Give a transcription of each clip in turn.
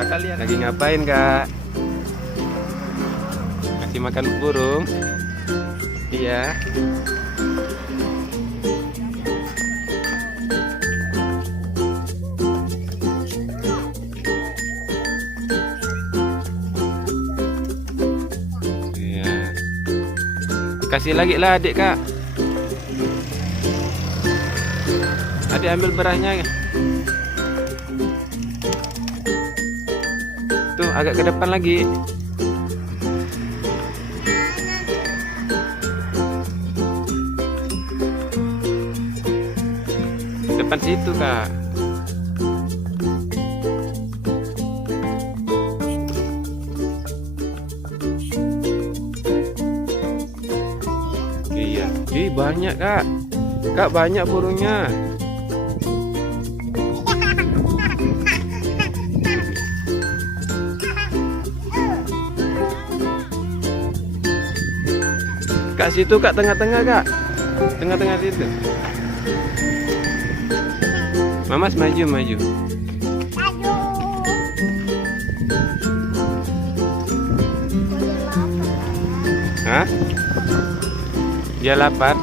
Kakak lihat lagi ngapain, Kak? Kasih makan burung. Iya. Iya. Kasih lagi lah adik, Kak. Adik ambil berasnya. Tuh, agak ke depan lagi. Depan situ, Kak. Iya. Ih, banyak, Kak. Kak, banyak burungnya. Kak, situ, Kak, tengah-tengah, Kak. Tengah-tengah situ. Mamas maju, maju. Hah? Dia lapar.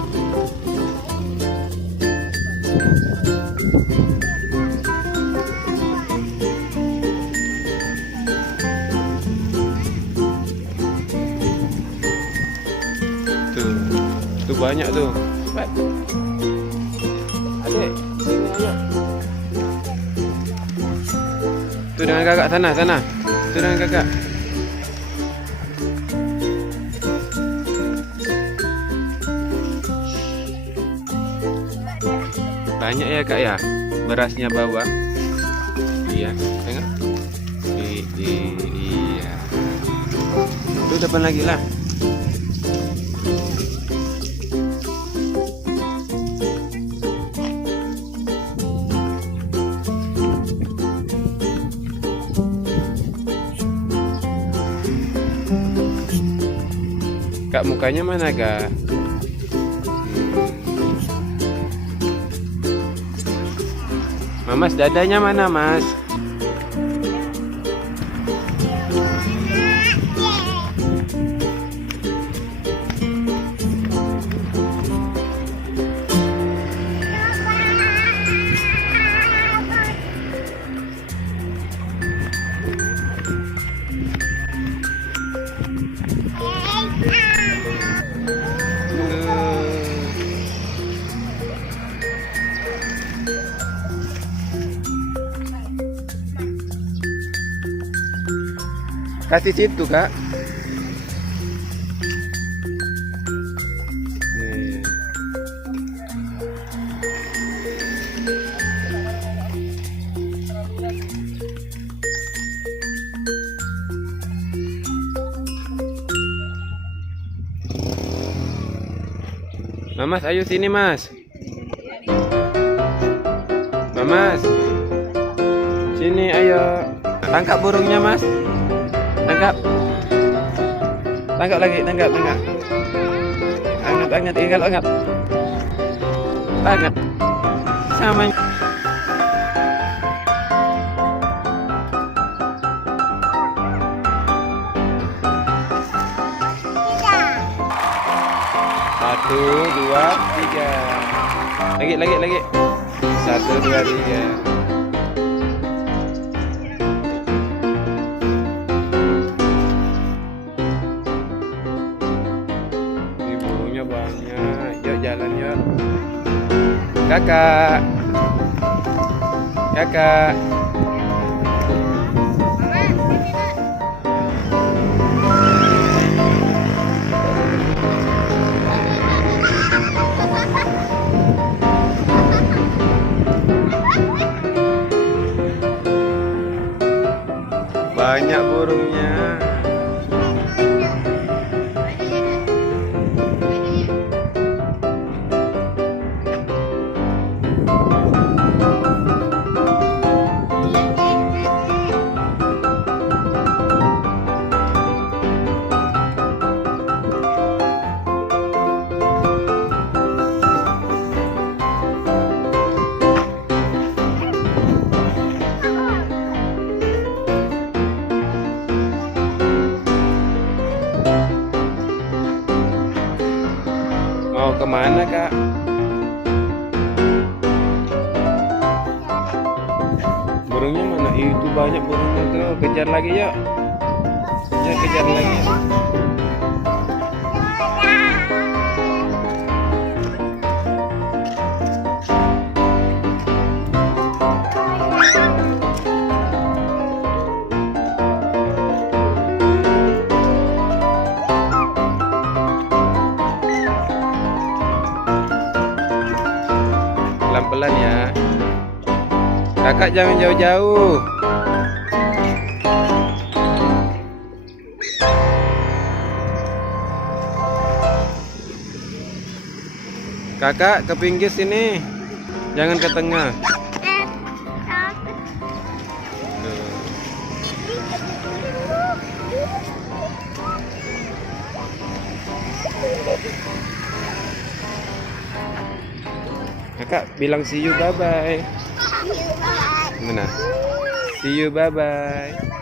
Tuh banyak tuh. Cepat. Adik, sini ayo. Tuh dengan kakak sana, sana. Tuh dengan kakak. Banyak ya, Kak, ya. Berasnya bawa. Iya, tengok. Iya. Tuh depan lagi lah. Kak, mukanya mana, Kak? Mamas, dadanya mana, Mas? Kasih situ, Kak. Nih. Mamas, ayo sini, Mas. Mamas. Sini, ayo. Tangkap burungnya, Mas. Tangkap. Tangkap lagi, tangkap, tangkap. Angkat, angkat, angkat, angkat. Angkat. Sama. Satu, dua, tiga. Lagi, lagi, lagi. Satu, dua, tiga. Banyak, yuk jalan yuk. Kakak, kakak. Banyak burungnya. kemana kak? Burungnya mana? Itu banyak burungnya tuh. Kejar lagi yuk. Ya kejar lagi. Pelan-pelan ya. Kakak jangan jauh-jauh. Kakak ke pinggir sini. Jangan ke tengah. Tuh. Kakak bilang see you bye-bye. Mana? See you bye-bye.